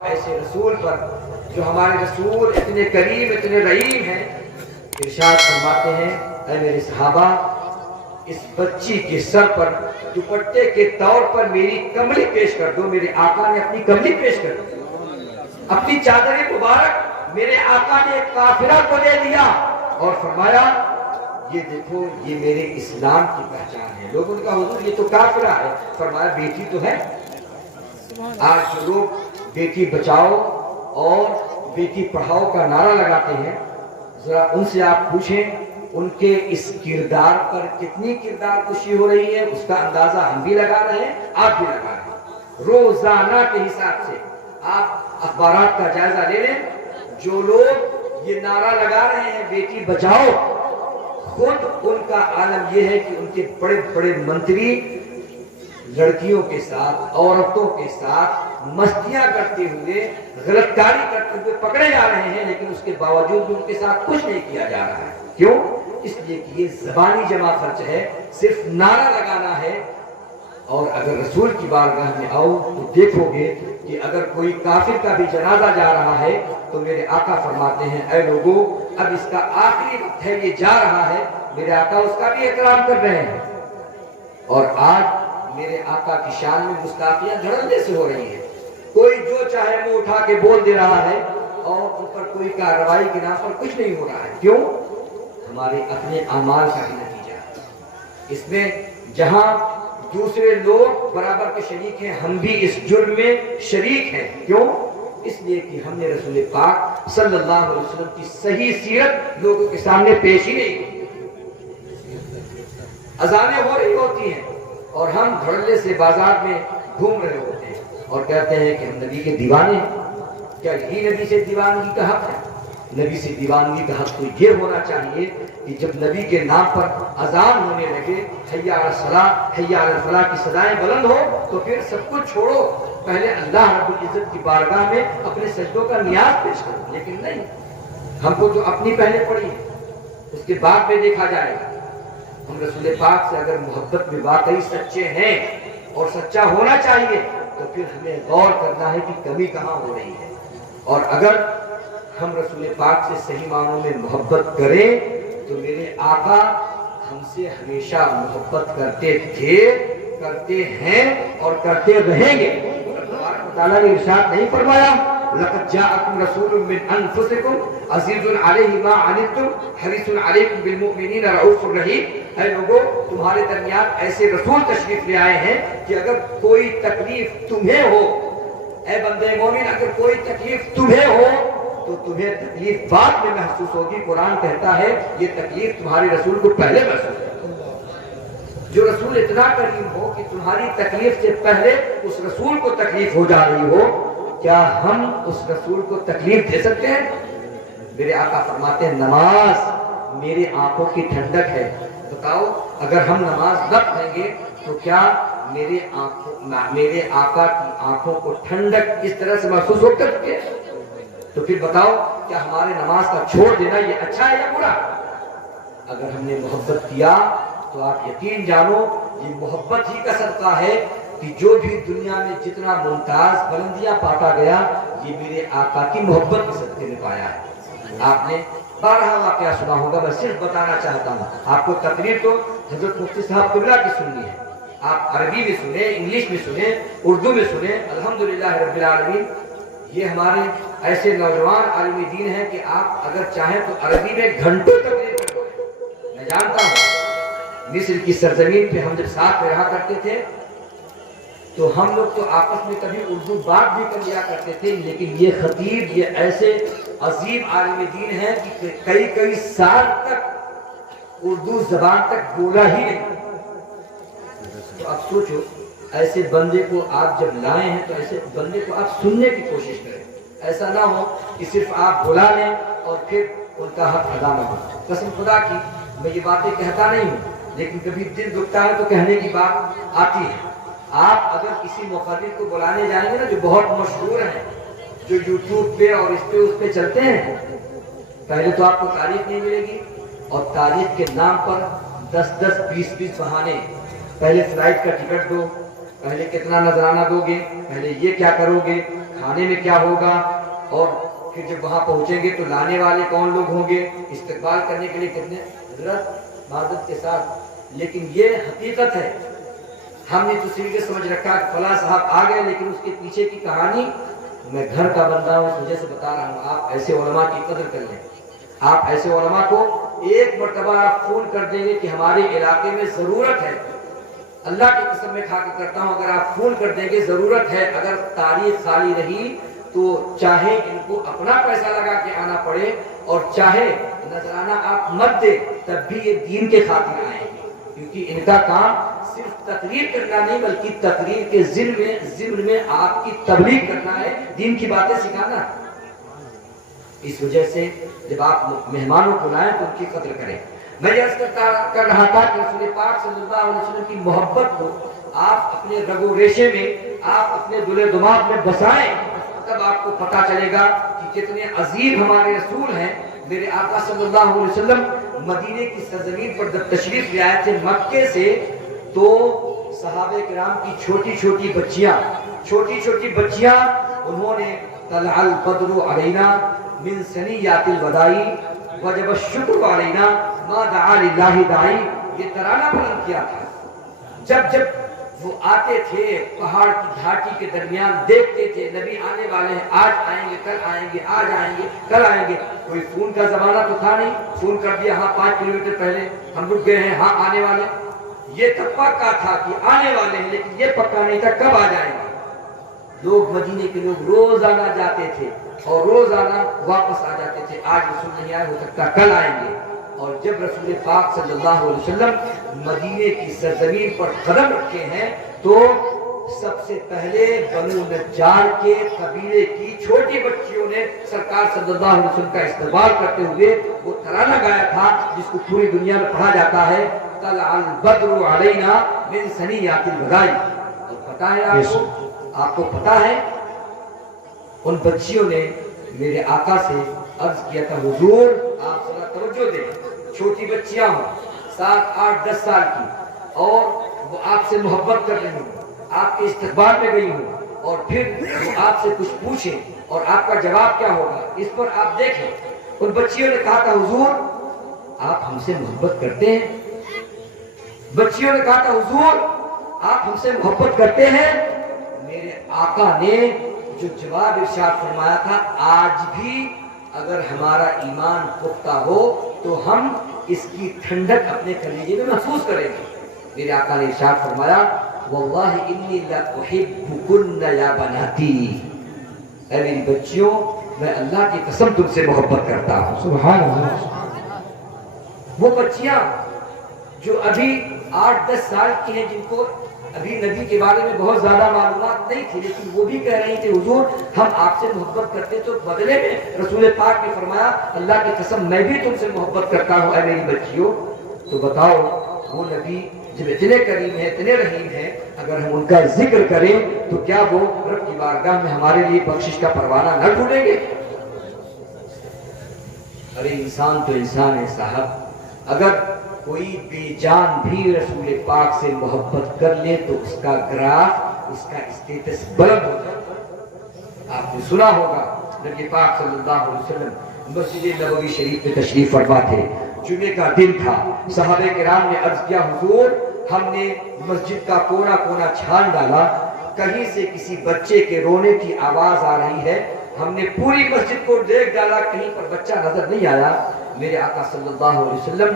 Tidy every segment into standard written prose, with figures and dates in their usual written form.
ایسے رسول پر جو ہمارے رسول اتنے کریم اتنے رحیم ہیں، ارشاد فرماتے ہیں اے میرے صحابہ، اس بچی کے سر پر دوپٹے کے طور پر میری کملی پیش کر دو۔ میرے آقا نے اپنی کملی پیش کر دی، اپنی چادر مبارک میرے آقا نے ایک کافرہ کو دے دیا اور فرمایا یہ دیکھو یہ میرے اسلام کی پہچان ہے۔ لوگوں نے کہا حضور یہ تو کافرہ ہے، فرمایا بیٹی تو ہے۔ آج جو لوگ بیٹی بچاؤ اور بیٹی پڑھاؤ کا نعرہ لگاتے ہیں، ذرا ان سے آپ پوچھیں ان کے اس کردار پر کتنی کردار کشی ہو رہی ہے، اس کا اندازہ ہم بھی لگا رہے ہیں، آپ بھی لگا رہے ہیں۔ روزانہ کے حساب سے آپ اخبارات کا جائزہ لے لیں، جو لوگ یہ نعرہ لگا رہے ہیں بیٹی بچاؤ، خود ان کا عالم یہ ہے کہ ان کے بڑے بڑے منتری لڑکیوں کے ساتھ عورتوں کے ساتھ مستیاں کرتے ہوئے غلط کاری کرتے ہوئے پکڑے جا رہے ہیں، لیکن اس کے باوجود بھی ان کے ساتھ کچھ نہیں کیا جا رہا ہے۔ کیوں؟ اس لیے کہ یہ زبانی جمع خرچ ہے، صرف نعرہ لگانا ہے۔ اور اگر رسول کی بارگاہ میں آؤ تو دیکھو گے کہ اگر کوئی کافر کا بھی جنازہ جا رہا ہے تو میرے آقا فرماتے ہیں اے لوگو اب اس کا آخری وقت ہے، یہ جا رہا ہے، میرے آقا اس کا بھی احترام کر رہے ہیں۔ اور آج میرے آقا کی شان میں گستاخیاں دھڑلے سے ہو رہی ہیں، کوئی جو چاہے منہ اٹھا کے بول دے رہا ہے اور ان پر کوئی کارروائی کے نام پر کچھ نہیں ہو رہا ہے۔ کیوں؟ ہمارے اپنے اعمال کا ہی نتیجہ ہے۔ اس میں جہاں دوسرے لوگ برابر کے شریک ہیں، ہم بھی اس جرم میں شریک ہیں۔ کیوں؟ اس لیے کہ ہم نے رسول پاک صلی اللہ علیہ وسلم کی صحیح سیرت لوگوں کے سامنے پیش ہی نہیں کی۔ اذانیں ہو رہی ہوتی ہیں اور ہم دھڑلے سے بازار میں گھوم رہے ہوتے ہیں اور کہتے ہیں کہ ہم نبی کے دیوانے ہیں۔ کیا یہی نبی سے دیوانگی کا حق ہے؟ نبی سے دیوانگی کا حق تو یہ ہونا چاہیے کہ جب نبی کے نام پر اذان ہونے لگے، حی علی الصلاۃ حی علی الفلاح کی صدائیں بلند ہو تو پھر سب کچھ چھوڑو، پہلے اللہ رب العزت کی بارگاہ میں اپنے سجدوں کا نیاز پیش کرو۔ لیکن نہیں، ہم کو تو اپنی پہلے پڑی ہے، اس کے بعد میں دیکھا جائے گا۔ ہم رسول پاک سے اگر محبت میں واقعی سچے ہیں اور سچا ہونا چاہیے تو پھر ہمیں غور کرنا ہے کہ کمی کہاں ہو رہی ہے۔ اور اگر ہم رسول پاک سے صحیح معنوں میں محبت کریں تو میرے آقا ہم سے ہمیشہ محبت کرتے تھے، کرتے ہیں اور کرتے رہیں گے۔ اللہ تعالیٰ نے ارشاد نہیں فرمایا لقد جاءکم رسول من انفسکم عزیز علیہ ما عنتم حریص علیکم بالمؤمنین رؤوف رحیم۔ اے لوگو تمہارے درمیان ایسے رسول تشریف لے آئے ہیں کہ اگر کوئی تکلیف تمہیں ہو، اے بندے مومن اگر کوئی تکلیف تمہیں ہو تو تمہیں تکلیف بعد میں محسوس ہوگی۔ قرآن کہتا ہے یہ تکلیف تمہارے رسول کو پہلے محسوس ہوگی۔ جو رسول اتنا کریم ہو کہ تمہاری تکلیف سے پہلے اس رسول کو تکلیف ہو جا رہی ہو، کیا ہم اس رسول کو تکلیف دے سکتے ہیں؟ میرے آقا فرماتے ہیں نماز میری آنکھوں کی ٹھنڈک ہے۔ بتاؤ اگر ہم نماز نہ پڑھیں گے تو کیا میرے آقا کی آنکھوں کو ٹھنڈک اس طرح سے محسوس ہو سکتی ہے؟ تو پھر بتاؤ کیا ہمارے نماز کا چھوڑ دینا یہ اچھا ہے یا برا؟ اگر ہم نے محبت کیا تو آپ یقین جانو یہ محبت ہی کا صدقہ ہے کہ جو بھی دنیا میں جتنا ممتاز بلندیاں پاتا گیا یہ میرے آقا کی محبت کے صدقے میں پایا ہے۔ آپ نے بارہا واقعہ سنا ہوگا، میں صرف بتانا چاہتا ہوں۔ آپ کو تقریر تو حضرت مفتی صاحب قبلہ کی سننی ہے، آپ عربی میں سنیں، انگلش میں سنیں، اردو میں سنیں۔ الحمدللہ رب العالمین یہ ہمارے ایسے نوجوان عالم دین ہیں کہ آپ اگر چاہیں تو عربی میں گھنٹوں تقریر کر دیں۔ میں جانتا ہوں مصر کی سرزمین پہ ہم جب ساتھ میں رہا کرتے تھے تو ہم لوگ تو آپس میں کبھی اردو بات بھی کر لیا کرتے تھے، لیکن یہ خطیب یہ ایسے عظیم عالم دین ہیں کہ کئی سال تک اردو زبان تک بولا ہی نہیں۔ تو آپ سوچو ایسے بندے کو آپ جب لائے ہیں تو ایسے بندے کو آپ سننے کی کوشش کریں، ایسا نہ ہو کہ صرف آپ بلا لیں اور پھر ان کا حق ادا نہ ہو۔ قسم خدا کی میں یہ باتیں کہتا نہیں ہوں، لیکن کبھی دل دکھتا ہے تو کہنے کی بات آتی ہے۔ آپ اگر کسی مقرر کو بلانے جائیں گے نا جو بہت مشہور ہیں، جو یوٹیوب پہ اور اس پہ چلتے ہیں، پہلے تو آپ کو تعریف نہیں ملے گی اور تعریف کے نام پر 10 20 بہانے، پہلے فلائٹ کا ٹکٹ دو، پہلے کتنا نذرانہ دو گے، پہلے یہ کیا کرو گے، کھانے میں کیا ہوگا، اور پھر جب وہاں پہنچیں گے تو لانے والے کون لوگ ہوں گے، استقبال کرنے کے لیے کتنے حضرت معذرت کے ساتھ، لیکن یہ حقیقت ہے۔ ہم نے تو صرف یہ سمجھ رکھا کہ فلاں صاحب آ گئے، لیکن اس کے پیچھے کی کہانی میں گھر کا بندہ ہوں اس وجہ سے بتا رہا ہوں۔ آپ ایسے علماء کی قدر کر لیں، آپ ایسے علماء کو ایک مرتبہ آپ فون کر دیں گے کہ ہمارے علاقے میں ضرورت ہے، اللہ کی قسم میں کھا کے کرتا ہوں، اگر آپ فون کر دیں گے ضرورت ہے، اگر تاریخ خالی رہی تو چاہے ان کو اپنا پیسہ لگا کے آنا پڑے اور چاہے نذرانہ آپ مت دے تب بھی یہ دین کے خاطر آئیں گے، کیونکہ ان کا کام صرف تقریر کرنا نہیں بلکہ تقریر کے ضمن میں آپ کی تبلیغ کرنا ہے، دین کی باتیں سکھانا ہے۔ اس وجہ سے جب آپ مہمانوں کو لائیں تو ان کی قدر کریں۔ میں یہ عرض کر رہا تھا کہ رسول پاک صلی اللہ علیہ وسلم کی محبت کو آپ اپنے رگ و ریشے میں، آپ اپنے دل و دماغ میں بسائیں، تب آپ کو پتا چلے گا کہ کتنے عظیم ہمارے رسول ہیں۔ میرے آقا صلی اللہ علیہ وسلم مدینے کی سرزمین پر جب تشریف لے آئے تھے مکے سے، تو صحابہ کرام کی چھوٹی چھوٹی بچیاں انہوں نے طلع البدر علینا من ثنیات الوداع وجب الشکر علینا ما دعا للہ داعی، یہ ترانہ بلند کیا تھا۔ جب وہ آتے تھے پہاڑ کی گھاٹی کے درمیان، دیکھتے تھے نبی آنے والے ہیں، آج آئیں گے کل آئیں گے، آج آئیں گے کل آئیں گے۔ کوئی فون کا زمانہ تو تھا نہیں، فون کر دیا ہاں 5 کلومیٹر پہلے ہم رک گئے ہیں، ہاں آنے والے۔ یہ تب پکا تھا کہ آنے والے ہیں، لیکن یہ پکا نہیں تھا کب آ جائیں گے۔ لوگ مدینے کے لوگ روزانہ جاتے تھے اور روزانہ واپس آ جاتے تھے، آج رسول نہیں آئے، ہو سکتا کل آئیں گے۔ اور جب رسول پاک صلی اللہ علیہ وسلم مدینے کی سرزمین پر قدم رکھے ہیں تو سب سے پہلے بنو نجار کے قبیلے کی چھوٹی بچیوں نے سرکار صلی اللہ علیہ وسلم کا استقبال کرتے ہوئے وہ ترانہ گایا تھا جس کو پوری دنیا میں پڑھا جاتا ہے، طلع البدر علینا من ثنیات الوداع۔ اور پتا ہے آپ کو پتا ہے ان بچیوں نے میرے آقا سے عرض کیا تھا، حضور آپ ذرا توجہ دیں، چھوٹی بچیاں ہوں 7 8 10 سال کی، اور وہ آپ سے محبت کر رہی ہوں، آپ کے استقبال میں گئی ہوں، اور پھر وہ آپ سے کچھ پوچھیں اور آپ کا جواب کیا ہوگا، اس پر آپ دیکھیں۔ ان بچیوں نے کہا تھا، حضور آپ ہم سے محبت کرتے ہیں؟ بچیوں نے کہا تھا، حضور آپ ہم سے محبت کرتے ہیں؟ میرے آقا نے جو جواب ارشاد فرمایا تھا، آج بھی اگر ہمارا ایمان پختہ ہو تو ہم اس کی ٹھنڈک اپنے کلیجے میں محسوس کریں گے۔ میرے آقا نے ارشاد فرمایا، واللہ انی لأحبکن یا بناتی، اے میری بچیوں میں اللہ کی قسم تم سے محبت کرتا ہوں۔ سبحان اللہ۔ وہ بچیاں جو ابھی 8 10 سال کی ہیں، جن کو ابھی نبی کے بارے میں بہت زیادہ معلومات نہیں تھی، لیکن وہ بھی کہہ رہی تھی، حضور ہم آپ سے محبت کرتے، تو بدلے میں رسول پاک نے فرمایا، اللہ کی قسم میں بھی تم سے محبت کرتا ہوں اے میری بچیوں۔ تو بتاؤ وہ نبی جب اتنے کریم ہیں، اتنے رحیم ہیں، اگر ہم ان کا ذکر کریں تو کیا وہ رب کی بارگاہ میں ہمارے لیے بخشش کا پروانہ نہ ڈھونڈیں گے؟ ارے انسان تو انسان ہے صاحب، اگر کوئی بے جان بھی رسول پاک سے محبت کر لے تو اس کا گراف، اس کا اسٹیٹس بلند ہو جاتا ہے۔ آپ نے سنا ہوگا نبی پاک صلی اللہ علیہ وسلم مسجد نبوی شریف میں تشریف فرما تھے، جمعے کا دن تھا، صحابہ کرام نے عرض کیا، حضور ہم نے مسجد کا کونا کونا چھان ڈالا، کہیں سے کسی بچے کے رونے کی آواز آ رہی ہے، ہم نے پوری مسجد کو دیکھ ڈالا، کہیں پر بچہ نظر نہیں آیا۔ میرے آقا صلی اللہ علیہ وسلم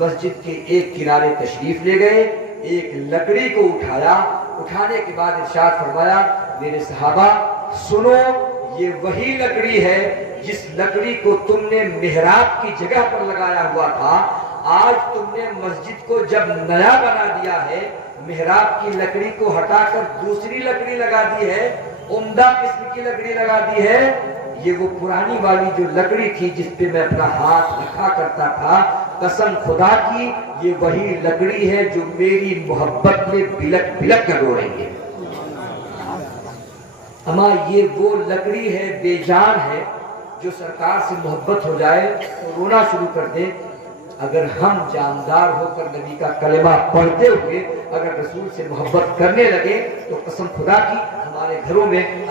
مسجد کے ایک کنارے تشریف لے گئے، ایک لکڑی کو اٹھایا، اٹھانے کے بعد ارشاد فرمایا، میرے صحابہ سنو، یہ وہی لکڑی ہے جس لکڑی کو تم نے محراب کی جگہ پر لگایا ہوا تھا، آج تم نے مسجد کو جب نیا بنا دیا ہے، محراب کی لکڑی کو ہٹا کر دوسری لکڑی لگا دی ہے، عمدہ قسم کی لکڑی لگا دی ہے، یہ وہ پرانی والی جو لکڑی تھی جس پہ میں اپنا ہاتھ رکھا کرتا تھا، قسم خدا کی یہ وہی لکڑی ہے جو میری محبت میں بلک بلک کر رو رہی ہے۔ اما یہ وہ لکڑی ہے، بے جان ہے، جو سرکار سے محبت ہو جائے تو رونا شروع کر دے۔ اگر ہم جاندار ہو کر نبی کا کلمہ پڑھتے ہوئے اگر رسول سے محبت کرنے لگے تو قسم خدا کی ہمارے گھروں میں